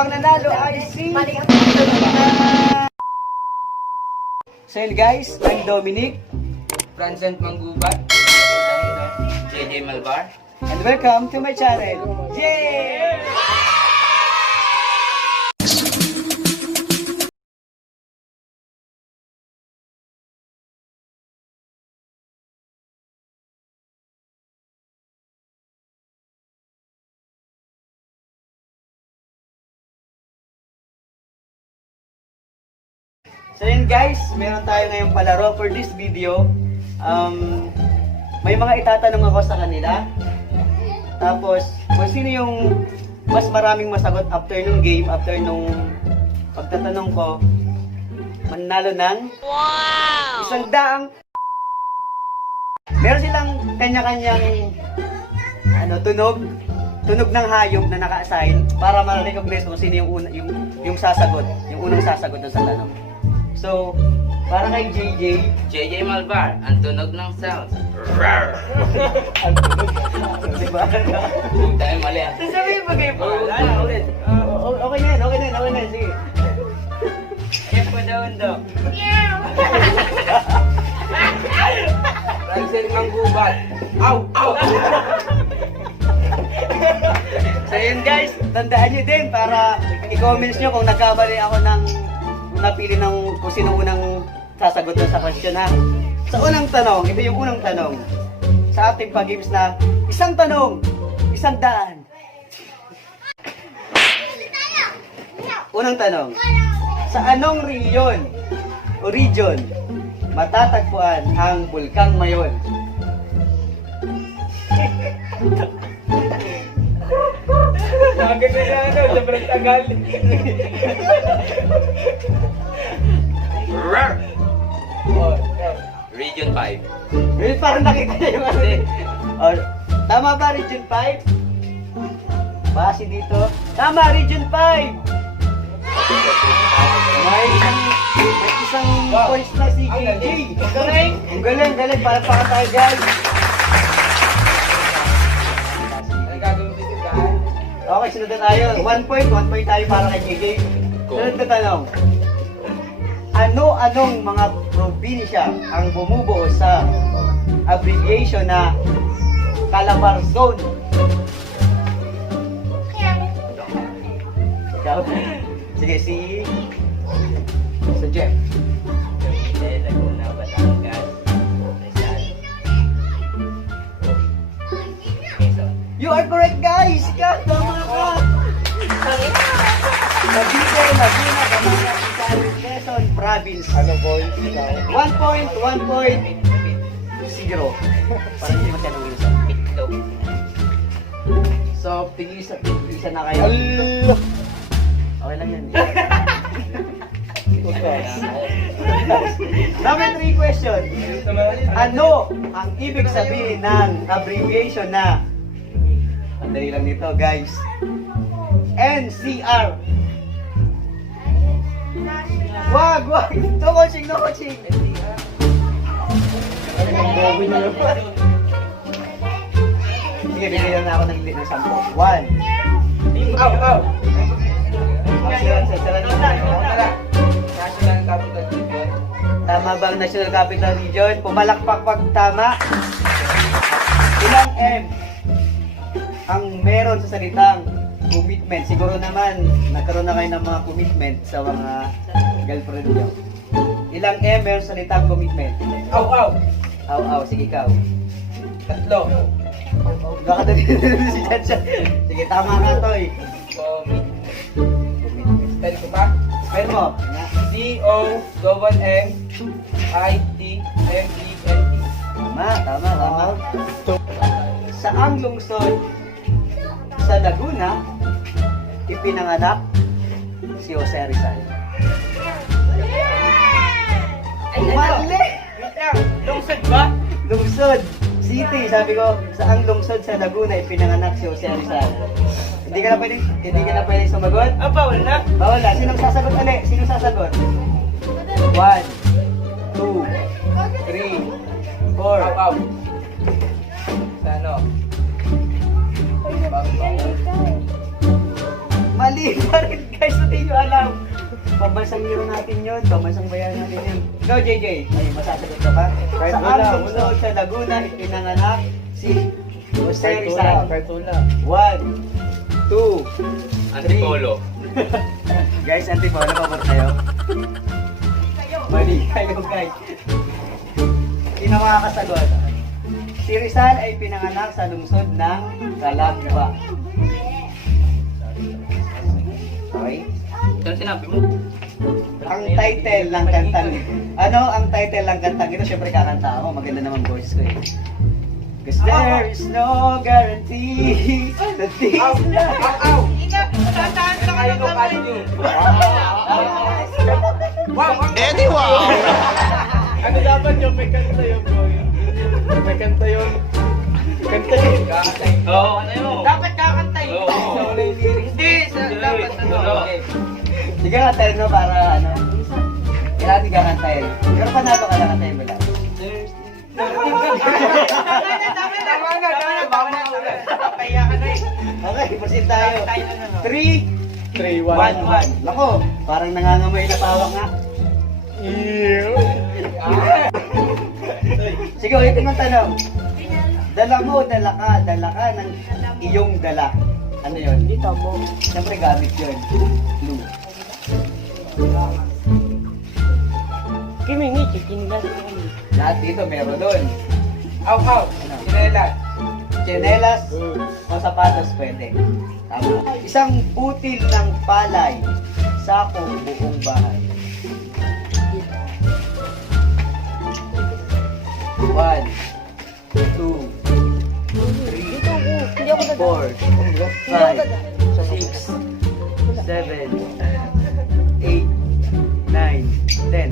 Ang nanalo ay si... So yun guys, I'm Dominic. Francent Manggubat. JJ Malvar. And welcome to my channel. Yay! So yun guys, meron tayo ngayong palaro for this video. May mga itatanong ako sa kanila. Tapos, kung sino yung mas maraming masagot after nung game, after nung pagtatanong ko, manalo ng ₱100. Meron silang kanya-kanyang tunog ng hayop na naka-assign para ma-recognize kung sino yung sasagot, yung unang sasagot dun sa tanong. So, para kay JJ Malvar, ang tunog ng sounds. ang tunog. Diba? Hindi tayo mali ah. Sasabihin mo kayo pa. Ulit. Okay na yan, okay na yan. Sige. Yes po daw. Francent Manggubat. Aw! So yun guys, tandaan nyo din para i-comments nyo kung nagkamali ako ng napili ng kung sino unang sasagot sa question ha. Sa unang tanong, ito yung unang tanong. Sa ating pag-games na isang tanong, ₱100. Unang tanong, sa anong region matatagpuan ang Bulkang Mayon? Nakaganda na sobrang tagal. Region 5. Well, parang nakita niya yung ano eh. Oh, tama ba Region 5? Base dito. Tama, Region 5! May isang points na si JJ. Ang galing. Para tayo guys. Okay, sunod na tayo. 1 point tayo para kay JJ. Sunod na tanong. Ano-anong mga probinsya ang bumubuo sa abbreviation na Calabarzon? Ikaw? Sige, si Jeff. Laguna, Batangas, Rizal, Quezon. You are correct guys! Ikaw, tama ka! Cavite, Laguna, Batangas, Rizal, Quezon Province. Ano boy? 1 point. 0. Parang hindi masyadong reason. Itlog. So, tig-isa na kayo. Allah! Okay lang yan. Number 3 question. Ano ang ibig sabihin ng abbreviation na, ang dali lang nito guys, NCR? Wag! No coaching. Sige, bigyan na ako ng sample. 1. Aw! National Capital Region. Tama ba ang National Capital Region? Pumalakpak pag tama. Ilang M ang meron sa salitang commitment? Siguro naman, nagkaroon na kayo ng mga commitment sa mga girlfriend nyo. Ilang M meron sa salitang commitment? Aw! Aw, sige ikaw. 3. Baka na din si Chacha. Sige, tama ka, Toy. Spell ko pa? Spell mo. COMMITMENT. Tama. Saang lungsod sa Laguna ipinanganak si Jose Rizal? Mali! Lungsod ba? Lungsod. City, sabi ko, saang lungsod sa Laguna ipinanganak si Jose Rizal? Hindi ka na pwedeng sumagot? Bawal na. Bawal na. Sinong sasagot ulit? 1, 2, 3, 4. Aw. Sa ano? Mali! Hindi pa rin guys, hindi nyo alam. Pambansang hero natin yun, pambansang bayan natin yun. Ikaw JJ, ay masasagot ka ba? Kahit Saan wala, lungsod sa Laguna ipinanganak si Jose Cartula, Rizal? Cartula. 1, 2, Antipolo. Guys, antipolo pa ba tayo? Mali kayo guys. Sino makakasagot? Si Rizal ay pinanganak sa lungsod ng Calamba. Okay? Ano sinabi mo? Ang title ng kantang ano ang title ng kantang ito? Siyempre kakanta ako. Maganda naman voice ko eh. Cause there is no guarantee that this love. Aw! Tataan ka kayo ng kanyo. Wow! Ano dapat yun? May kanta yun, boy. May kanta yun. Kanta yun. Kakantay. Oo, ano yun? Dapat kakantay. Oo. Hindi, dapat ano. Okay. Sige kantayin mo para ano. Kailangan hindi kakantayin. Pero panalo ka lang kantayin mo lang. Tama na. Baka maulan. Papahiya ka na eh. Okay, proceed tayo. 3, 3, 1, 1. Lako, parang nangangamay na pawak nga. Sige, ulitin mo tanong. Dala mo, dala ka ng iyong dala. Ano yun? Dito mo. Siyempre gamit yun. Blue. Kimi, chikinlas. Lahat dito meron doon. Aw. Sinelas. Tsinelas o sapatos pwede. Tama. Isang butil ng palay, sako buong bahay. 1, 2, 3, 4, 5, 6, 7, 8, 9, 10.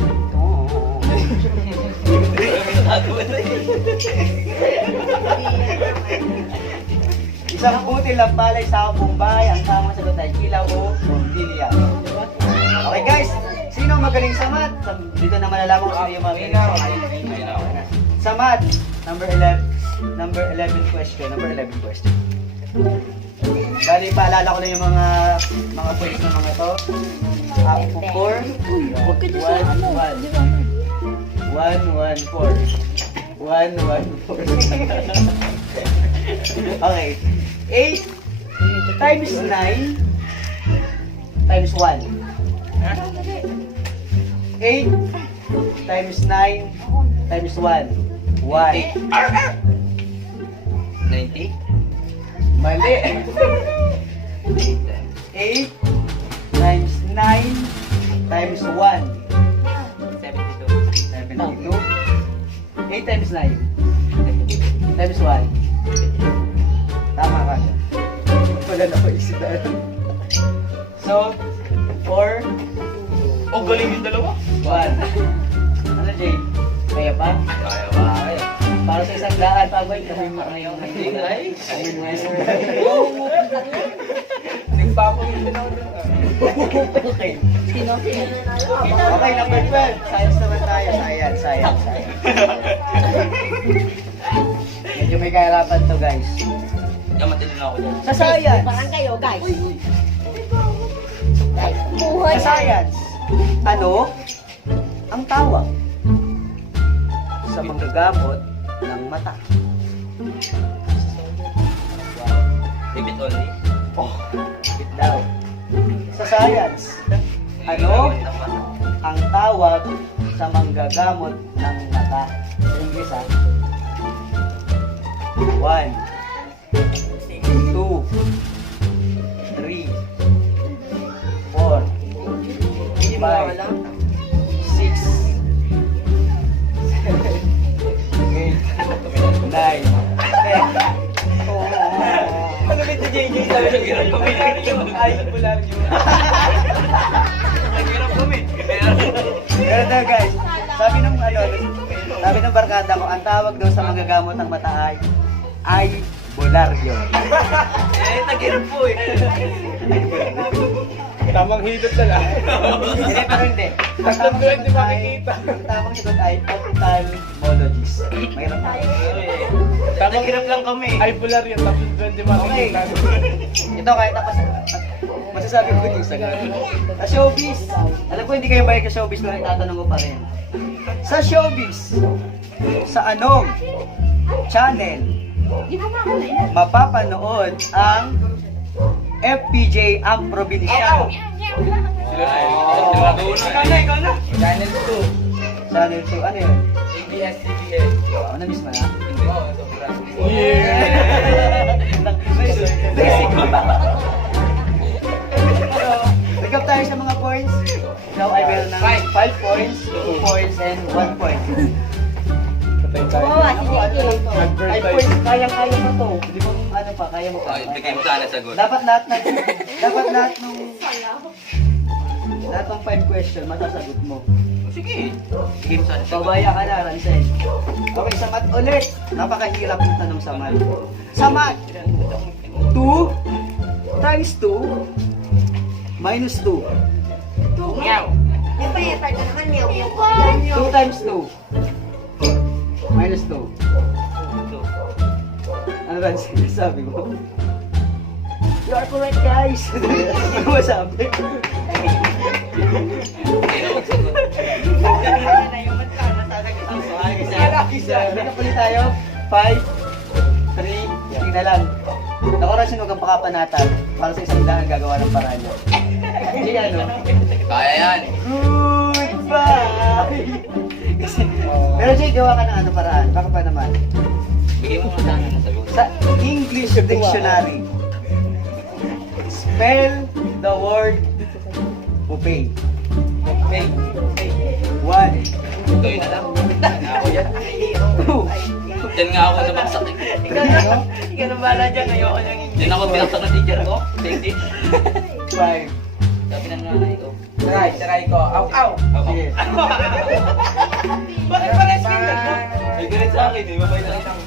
Isang butil ng palay sa buong bahay, ang tamang sagot ay kilaw o bombilya. Okay guys, sino ang magaling sa math? Dito na malalaman kung sino yung magaling sa math. Sa math, number 11 question. Bali, paalala ko lang yung mga points ng mga to. 4, 1, 1, 1, 1, 4. 1, 1, 4. Okay. 8 times 9 times 1. 8 times 9 times 1. 1. 90? Mali. 8 times 9 times 1. 72. 8 times 9 times 1. Tama ka siya. Wala na ko isip na. So, 4, Oh, galing yung dalawa. 1. Ano, Jay? Kaya pa? Kaya ba? Kaya. Para sa isang daan, pagod kasi ngayong Nice. Okay. Nagpapo yung dalawa doon. Okay. Okay, number 12. Science naman tayo. Science. Medyo may kahirapan to, guys. Yan, matindi na ako dyan. Sa science. Parang kayo, guys. Sa science. Ano ang tawag sa manggagamot ng mata? Bibit only. Oh, wait daw. Sa science. Ano ang tawag sa manggagamot ng mata? Sa English, ha? 1, 2, 3, 4, 5, 6, 7, 8, 9, 10. Ano ba ito, JJ? Sabi ng hirap kami. Ay, bularyo. Naghirap kami. Pero daw guys, sabi ng barkada ko, ang tawag daw sa manggagamot ng mata ay bularyo. Eh, naghirap po eh. Tamang hilot na lang. Hindi, pero hindi. Ang Tatlong tamang doon, di sagot makikita. ang tamang sagot ay ophthalmologist. Mahirap na. Naghirap lang kami. Ay, bular yun. Tatlong doon, di makikita. Ito kahit tapos Masasabi ko yung sagot. Sa showbiz, alam ko hindi kayo balik sa showbiz, pero itatanong ko pa rin. Sa showbiz, sa anong channel mapapanood ang FPJ ang probinsyano? Ikaw na. Channel Channel 2, ano yun? 2, ABS-CBN. Ano na-miss mo na? Oo, sobra. Basic ko ba? Recap tayo sa mga points. Ikaw ay meron ng 5 points, 2 points, and 1 point. Oo, si JJ. 5 points, kayang-kaya mo to. Hindi mo ano pa, kaya mo pa. Bigay mo sana sagot. Dapat lahat ng 5 question masasagot mo. Sige. Bigay mo sana sagot. Pabaya ka na, Rancel. Okay, sa math ulit. Napakahirap yung tanong sa math. Sa math, 2 times 2 minus 2. Meow. 2 times 2 minus 2. Ano ba sabi mo? You are correct, guys. Ano ba sabi? Nakapulit tayo. 5, 3, sige na lang. Nakorasin huwag ang pakapanatan para sa isang daan gagawa ng paraan niya. Sige ano? Kaya yan. Goodbye! Pero Jay, gawa ka ng ano paraan. Baka pa naman. Bigay mo sana ng sagot. Sa English Dictionary, spell the word buffet. Okay. 1, Ito yun alam. Ako yan. 2, Diyan nga ako nabaksak. Ikaw na. Ikaw na bala dyan. Ayoko nang hindi. Diyan ako binaksak ng teacher ko. Safety. 5. Sabi ng nanay ko. Try ko. Aw! Sige. Bakit pala skin? May ganit sa akin eh. Mabay na lang.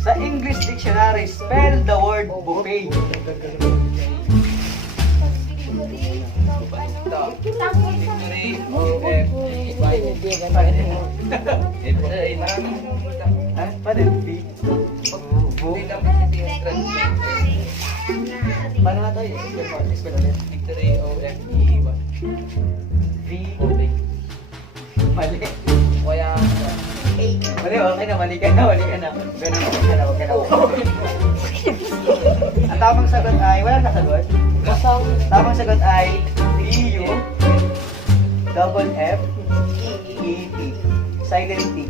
Sa English Dictionary, spell the word buffet. Ah, paano? B? Bu? Paano nga tayo? Spell ulit. Victory OFE. V? Mali. Kaya Mali, okay na. Mali ka na. Ganun, huwag ka na. Ang tamang sagot ay, wala kasagot? Tamang sagot ay D-U double F E-T. Silent T.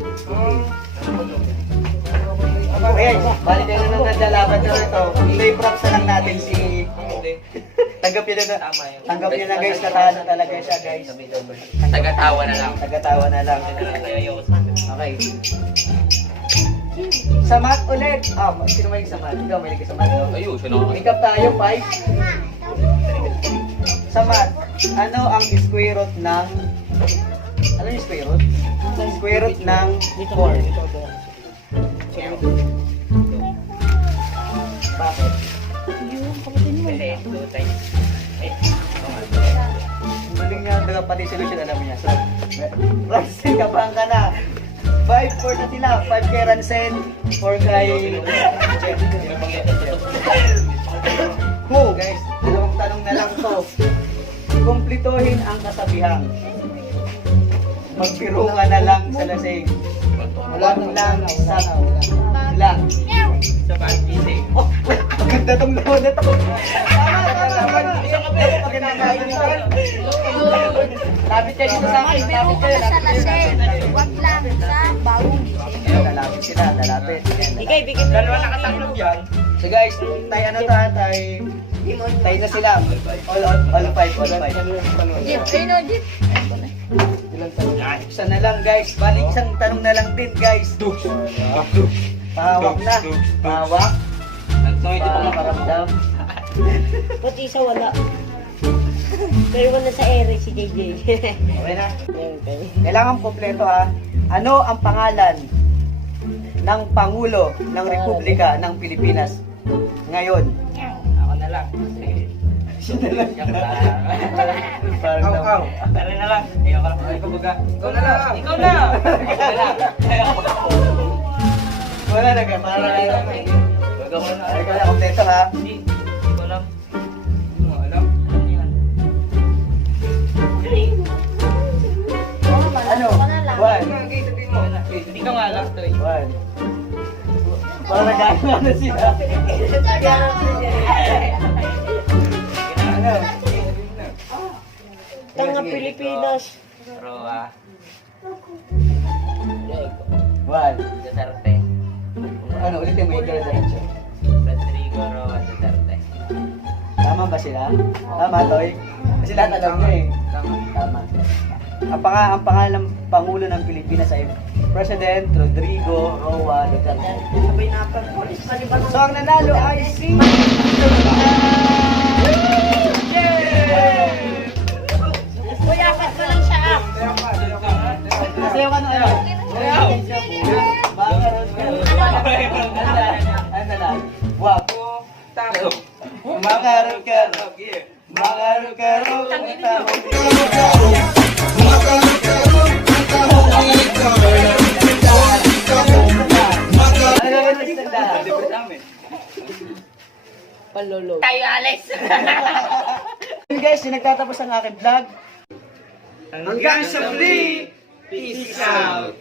Ayan, bali na naman nagdalaban na ito. May props na lang natin si... Tanggap niyo na guys, natalo talaga siya guys. Tagatawa na lang. Tagatawa na lang. Okay. Sa math ulit. Sino mahilig sa math? Ikaw mahilig ka sa math, no? Ayun, siya na. Recap tayo, 5. Sa math, ano ang square root ng... Ano yung square root? Square root ng 4. Bakit? Maling nga daw pati solution alam niya. So, Rancel, kabahan ka na. 5-4 na sila. 5 kay Rancel, 4 kay Jeff. Guys, dalawang tanong na lang to. Kumplituhin ang kasabihan. Magbiro ka na lang sa lasing. Wag lang sa lang. Sa pag-ising. Maganda tong load na to. Tama. Maganda kain nito. Lapit kayo dito sa akin. Lapit kayo. Sa laseng. Wag lang sa bawang gising. Lalapit sila. Lalapit. Ikay, bigyan mo. Dalawa nakasaklog yan. So guys, tayo na sila. All five. Jeep, sino Jeep? Isa na lang guys. Balik isang tanong na lang din guys. Pahawak na. Pahawak. Nagsunod ito pang Paramdam. Pati isa wala. Pero wala sa ere si JJ. Okay na. Kailangan kompleto ha. Ano ang pangalan ng Pangulo ng Republika ng Pilipinas ngayon? Ako na lang. Parang Tara na lang. Ayoko lang. Ikaw baga. Ikaw na lang. Ikaw na. wala na ka. Para Baga mo na. Ikaw na kompleto ha. Ikaw lang. Ano alam? One. Para nag-ano na sila. Ano? Tanga Pilipinas. Roa. One. Duterte. Ano, ulitin mo yung diretso. Rodrigo Roa Duterte. Tama ba sila? Tama, Toy? Kasi lahat alam nyo eh. Tama. Ang pangalan ng Pangulo ng Pilipinas ay President Rodrigo Roa Duterte. Sabay na pa. Polis pa rin ba? So ang nanalo ay si... Kuyakat mo lang siya ah. Sayaw ka na ano? Sayaw! Makaroon ka. Ano na? Wapo. Tako. Makaroon ka. Makaroon ka. Palolo. Tayo, Alex! Yun guys, yung nagtatapos ang aking vlog. Hanggang sa muli! Peace out!